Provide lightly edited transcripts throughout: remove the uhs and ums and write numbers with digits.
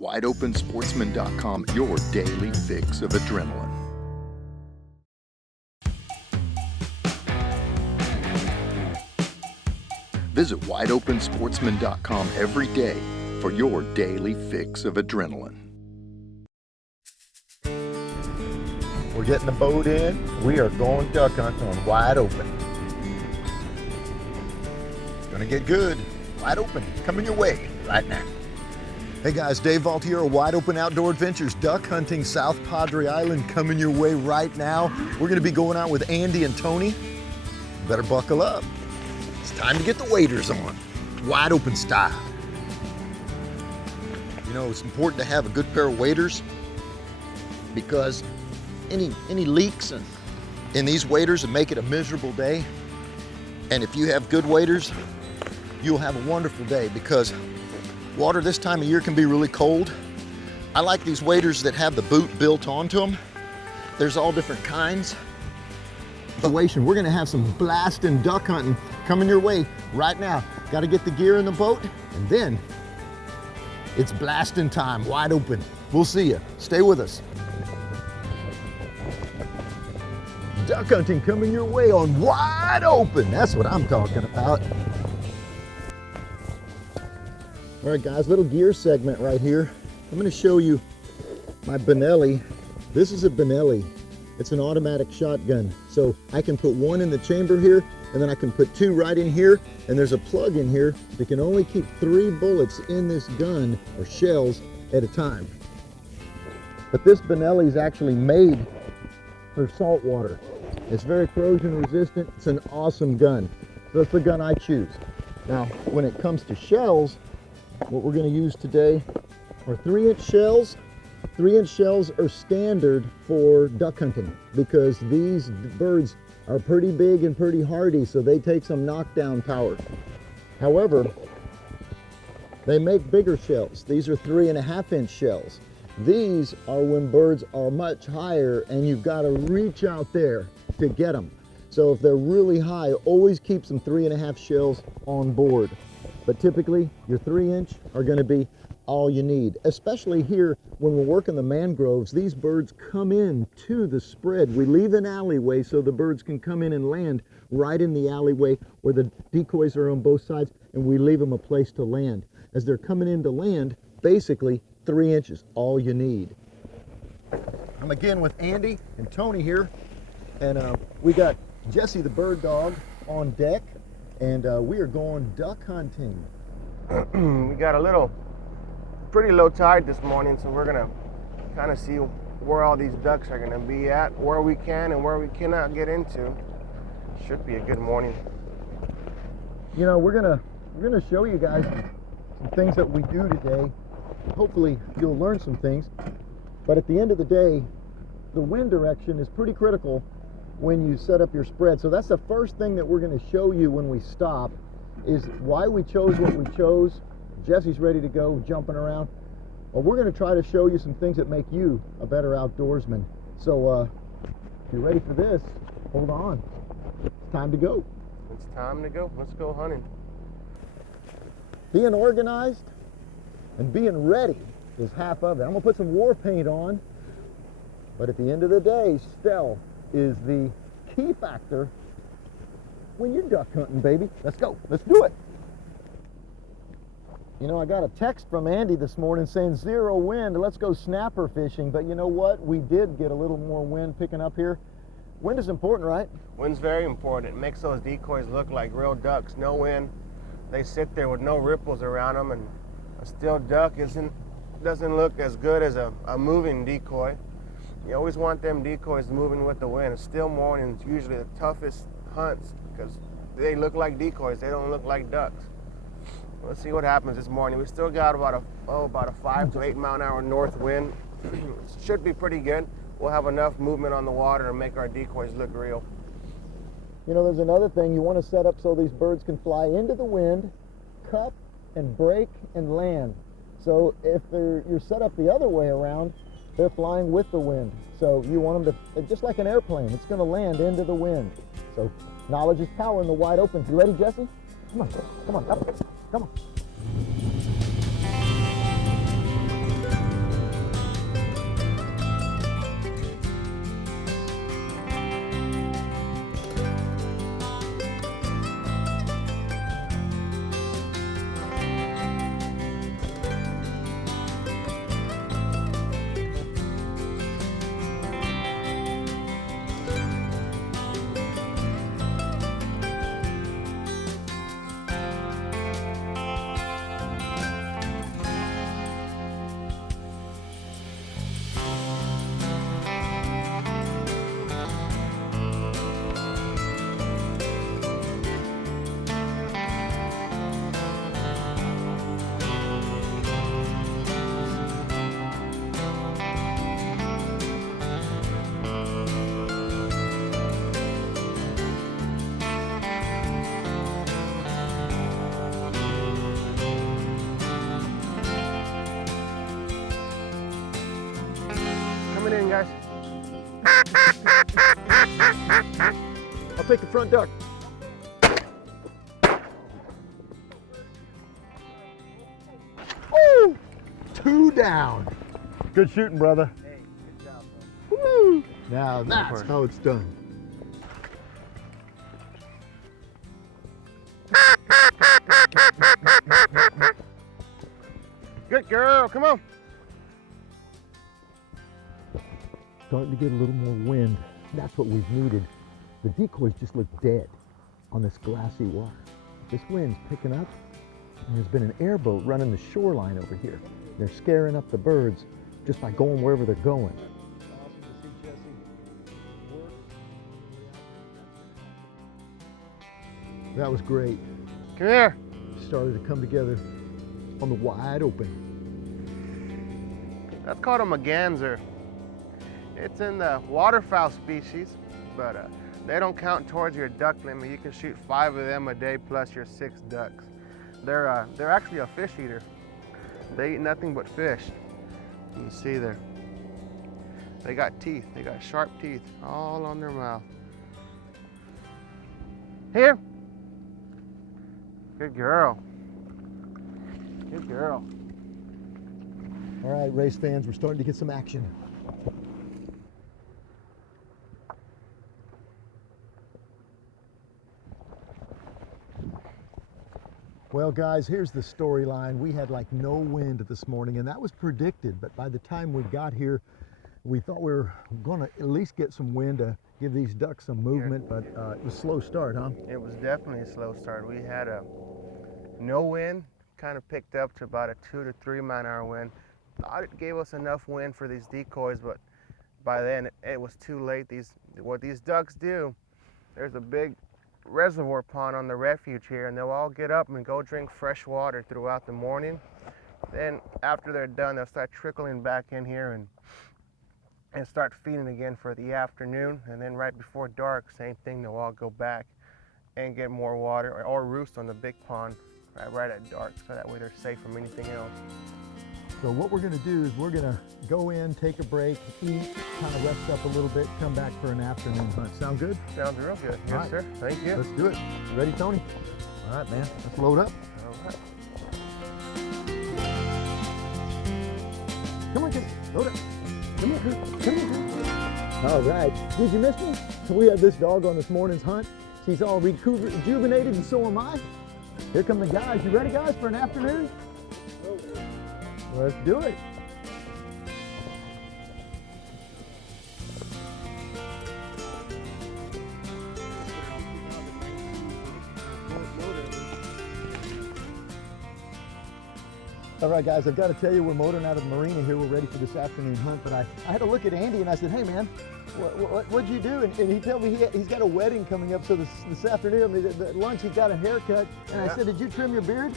wideopensportsman.com, your daily fix of adrenaline. Visit wideopensportsman.com every day for your daily fix of adrenaline. We're getting the boat in. We are going duck hunting on Wide Open. Gonna get good. Wide Open, coming your way right now. Hey guys, Dave Valtiero, Wide Open Outdoor Adventures, duck hunting, South Padre Island, coming your way right now. We're gonna be going out with Andy and Tony. Better buckle up. It's time to get the waders on, Wide Open style. You know, it's important to have a good pair of waders because any leaks in these waders will make it a miserable day. And if you have good waders, you'll have a wonderful day because water this time of year can be really cold. I like these waders that have the boot built onto them. There's all different kinds. We're gonna have some blasting duck hunting coming your way right now. Got to get the gear in the boat and then it's blasting time, Wide Open. We'll see you. Stay with us. Duck hunting coming your way on Wide Open. That's what I'm talking about. All right, guys, little gear segment right here. I'm going to show you my Benelli. This is a Benelli. It's an automatic shotgun. So I can put one in the chamber here, and then I can put two right in here, and there's a plug in here that can only keep 3 bullets in this gun, or shells, at a time. But this Benelli is actually made for salt water. It's very corrosion resistant. It's an awesome gun. So that's the gun I choose. Now, when it comes to shells, what we're going to use today are 3-inch shells. 3-inch shells are standard for duck hunting because these birds are pretty big and pretty hardy, so they take some knockdown power. However, they make bigger shells. These are 3.5-inch shells. These are when birds are much higher and you've got to reach out there to get them. So if they're really high, always keep some 3.5 shells on board. But typically your 3-inch are going to be all you need, especially here when we're working the mangroves. These birds come in to the spread. We leave an alleyway so the birds can come in and land right in the alleyway where the decoys are on both sides, and we leave them a place to land. As they're coming in to land, basically 3 inches, all you need. I'm again with Andy and Tony here, and we got Jesse the bird dog on deck, and we are going duck hunting. We got a little pretty low tide this morning, so we're gonna kind of see where all these ducks are gonna be at, where we can and where we cannot get into. Should be a good morning. You know, we're gonna show you guys some things that we do today. Hopefully you'll learn some things, but at the end of the day, the wind direction is pretty critical when you set up your spread. So that's the first thing that we're going to show you when we stop, is why we chose what we chose. Jesse's ready to go, jumping around. Well, we're going to try to show you some things that make you a better outdoorsman. So if you're ready for this, hold on. It's time to go. It's time to go. Let's go hunting. Being organized and being ready is half of it. I'm going to put some war paint on, but at the end of the day, stealth is the key factor when you're duck hunting, baby. Let's go. Let's do it. You know, I got a text from Andy this morning saying 0 wind. Let's go snapper fishing. But you know what? We did get a little more wind picking up here. Wind is important, right? Wind's very important. It makes those decoys look like real ducks. No wind. They sit there with no ripples around them, and a still duck doesn't look as good as a moving decoy. You always want them decoys moving with the wind. A still morning is usually the toughest hunts because they look like decoys. They don't look like ducks. Let's see what happens this morning. We still got about a 5 to 8 mile an hour north wind. Should be pretty good. We'll have enough movement on the water to make our decoys look real. You know, there's another thing. You want to set up so these birds can fly into the wind, cup and break and land. So if you're set up the other way around, they're flying with the wind. So you want them to, just like an airplane, it's going to land into the wind. So knowledge is power in the wide open. You ready, Jesse? Come on, up, come on. coming in, guys. I'll take the front duck. Woo! 2 down. Good shooting, brother. Hey, good job, Woo! Now that's how it's done. Good girl, come on. Starting to get a little more wind. That's what we've needed. The decoys just look dead on this glassy water. This wind's picking up, and there's been an airboat running the shoreline over here. They're scaring up the birds just by going wherever they're going. That was great. Come here. Started to come together on the wide open. That's called a merganser. It's in the waterfowl species, but they don't count towards your duck limit. You can shoot 5 of them a day plus your 6 ducks. They're actually a fish eater. They eat nothing but fish. You can see there. They got teeth. They got sharp teeth all on their mouth. Here. Good girl. Good girl. All right, race fans, we're starting to get some action. Well, guys, here's the storyline. We had like no wind this morning, and that was predicted, but by the time we got here, we thought we were going to at least get some wind to give these ducks some movement, but it was a slow start, huh? It was definitely a slow start. We had no wind, kind of picked up to about a 2 to 3 mile-an-hour wind. Thought it gave us enough wind for these decoys, but by then it was too late. What these ducks do, there's a big reservoir pond on the refuge here, and they'll all get up and go drink fresh water throughout the morning. Then after they're done, they'll start trickling back in here and start feeding again for the afternoon. And then right before dark, same thing, they'll all go back and get more water or roost on the big pond right at dark, so that way they're safe from anything else. So what we're going to do is we're going to go in, take a break, eat, kind of rest up a little bit, come back for an afternoon hunt. Sound good? Sounds real good. Yes, right. sir. Thank you. Let's do it. You ready, Tony? All right, man. Let's load up. All right. Come on, kid. Load up. Come on, kid. Come on, kid. All right. Did you miss me? We had this dog on this morning's hunt. She's all rejuvenated, and so am I. Here come the guys. You ready, guys, for an afternoon? Let's do it. All right, guys, I've got to tell you, we're motoring out of the marina here. We're ready for this afternoon hunt, but I had to look at Andy and I said, hey, man, what'd you do? And he told me he's got a wedding coming up, so this afternoon, at lunch, he got a haircut. And I said, did you trim your beard?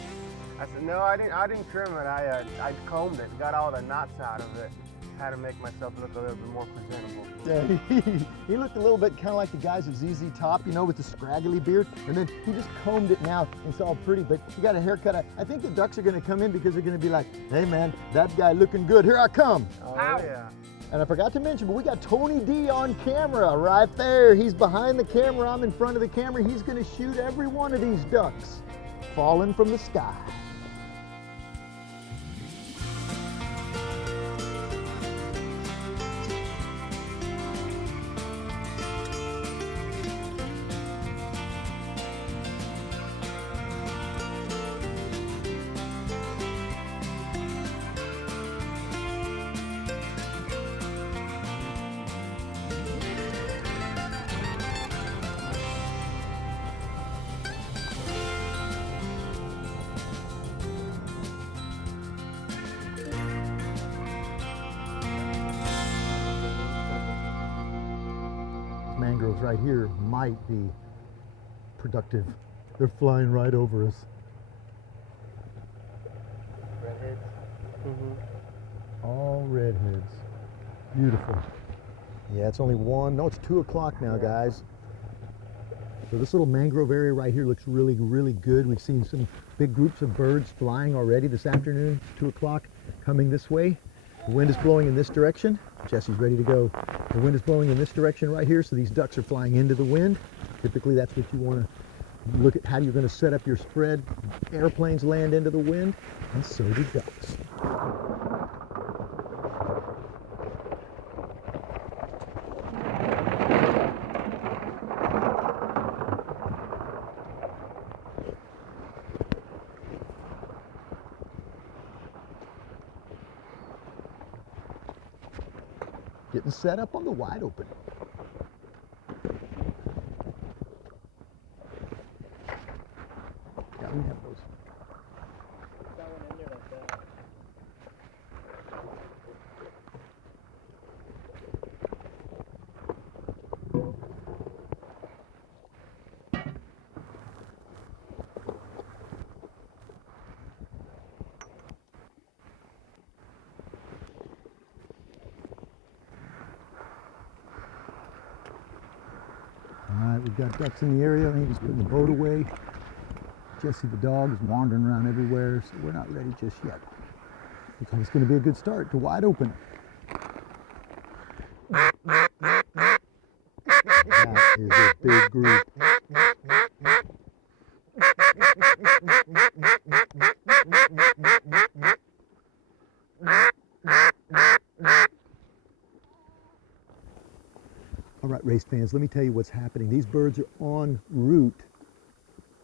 I said, no, I didn't trim it. I combed it, got all the knots out of it. Had to make myself look a little bit more presentable. Yeah, he looked a little bit kind of like the guys of ZZ Top, you know, with the scraggly beard. And then he just combed it now, and it's all pretty, but he got a haircut. I think the ducks are going to come in because they're going to be like, hey, man, that guy looking good. Here I come. Oh, yeah. And I forgot to mention, but we got Tony D on camera right there. He's behind the camera. I'm in front of the camera. He's going to shoot every one of these ducks falling from the sky. Mangroves right here might be productive. They're flying right over us. Redheads. Mm-hmm. All redheads. Beautiful. Yeah, it's only 1. No, it's 2 o'clock now, guys. So this little mangrove area right here looks really, really good. We've seen some big groups of birds flying already this afternoon. It's 2 o'clock coming this way. The wind is blowing in this direction. Jesse's ready to go. The wind is blowing in this direction right here, so these ducks are flying into the wind. Typically that's what you want to look at, how you're going to set up your spread. Airplanes land into the wind, and so do ducks. Getting set up on the wide open. Yeah, we have those. Alright, we've got ducks in the area. Andy's putting the boat away. Jesse the dog is wandering around everywhere, so we're not ready just yet. Looks like it's going to be a good start to wide open. That is a big group. All right, race fans, let me tell you what's happening. These birds are en route.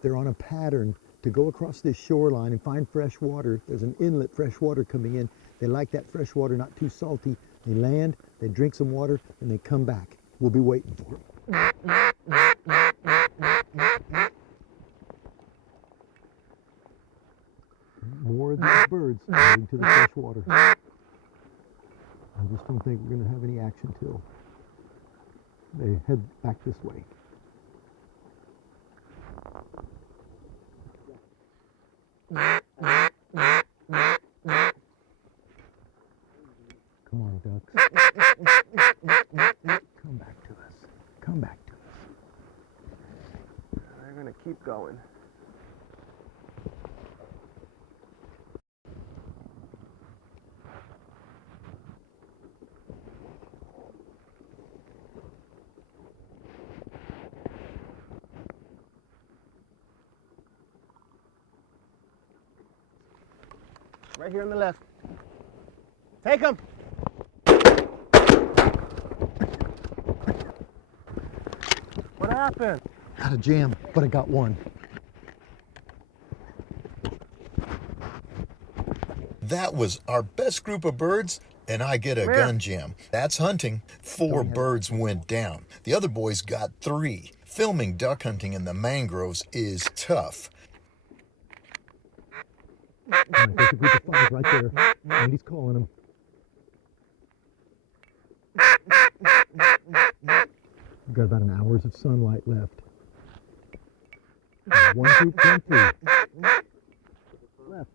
They're on a pattern to go across this shoreline and find fresh water. There's an inlet, fresh water coming in. They like that fresh water, not too salty. They land, they drink some water, and they come back. We'll be waiting for them. More of these birds heading to the fresh water. I just don't think we're going to have any action till they head back this way. Come on, ducks. Come back to us. Come back to us. They're going to keep going. Right here on the left. Take him. What happened? Got a jam, but I got one. That was our best group of birds, and I get a gun jam. That's hunting. 4 birds went down. The other boys got 3. Filming duck hunting in the mangroves is tough. All right, there's a group of 5 right there. Andy's calling them. We've got about an hour's of sunlight left. One group down 3. Left.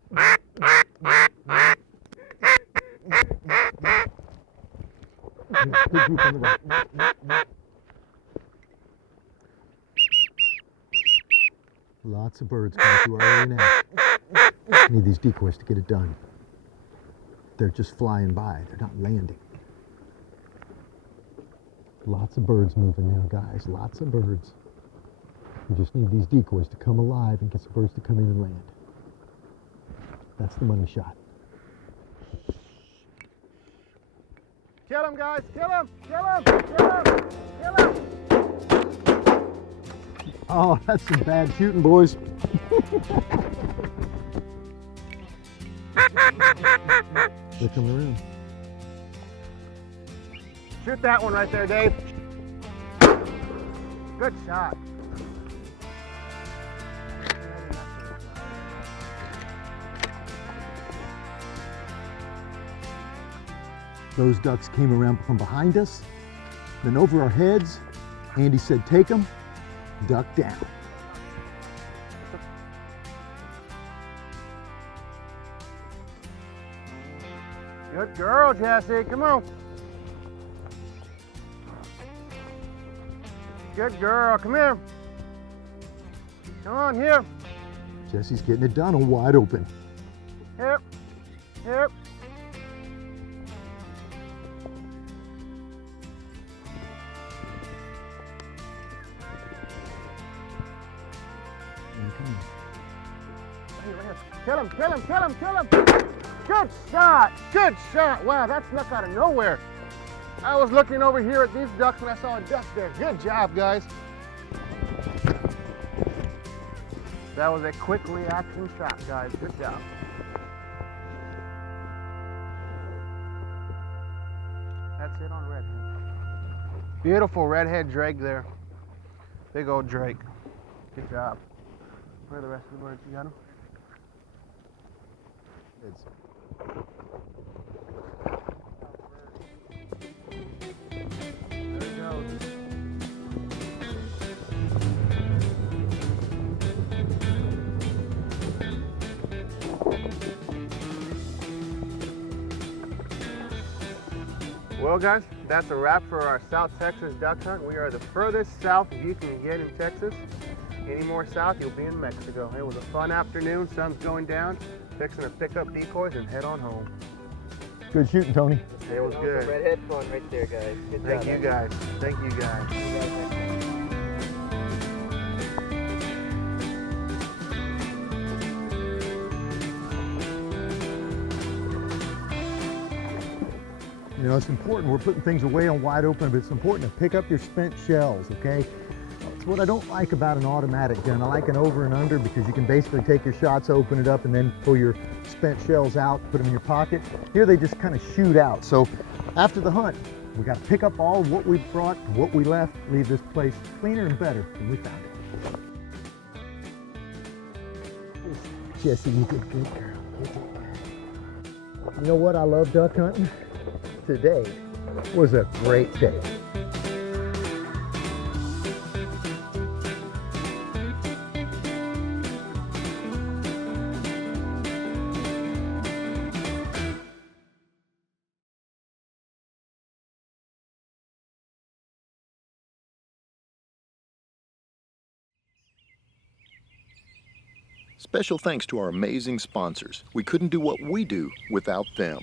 Big group on the right. Lots of birds coming through our area now. Need these decoys to get it done. They're just flying by. They're not landing. Lots of birds moving now, guys. Lots of birds. We just need these decoys to come alive and get some birds to come in and land. That's the money shot. Kill him, guys. Kill him. Kill him. Kill him. Kill him. Oh, that's some bad shooting, boys. They're coming around. Shoot that one right there, Dave. Good shot. Those ducks came around from behind us, then over our heads. Andy said, take them, duck down. Good girl, Jesse. Come on. Good girl. Come here. Come on, here. Jesse's getting it done on wide open. Here. Here. Kill him, kill him, kill him, kill him. Good shot, good shot. Wow, that snuck out of nowhere. I was looking over here at these ducks and I saw a duck there. Good job, guys. That was a quick reaction shot, guys. Good job. That's it on redhead. Beautiful redhead drake there. Big old drake. Good job. Where are the rest of the birds? You got them? There it goes. Well guys, that's a wrap for our South Texas duck hunt. We are the furthest south you can get in Texas. Any more south, you'll be in Mexico. It was a fun afternoon, sun's going down, fixing to pick up decoys and head on home. Good shooting, Tony. It was good. Redhead fun right there, guys. Good job. Thank you guys. Thank you guys. You know, it's important. We're putting things away on wide open, but it's important to pick up your spent shells, okay? It's what I don't like about an automatic gun. I like an over and under because you can basically take your shots, open it up, and then pull your spent shells out, put them in your pocket. Here they just kind of shoot out. So after the hunt, we got to pick up all what we brought, what we left, leave this place cleaner and better than we found it. Jessie, you did good, girl. You know what? I love duck hunting. Today was a great day. Special thanks to our amazing sponsors. We couldn't do what we do without them.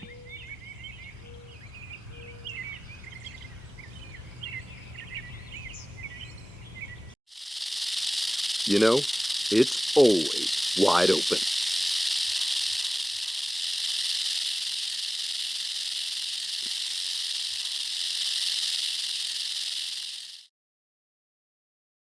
You know, it's always wide open.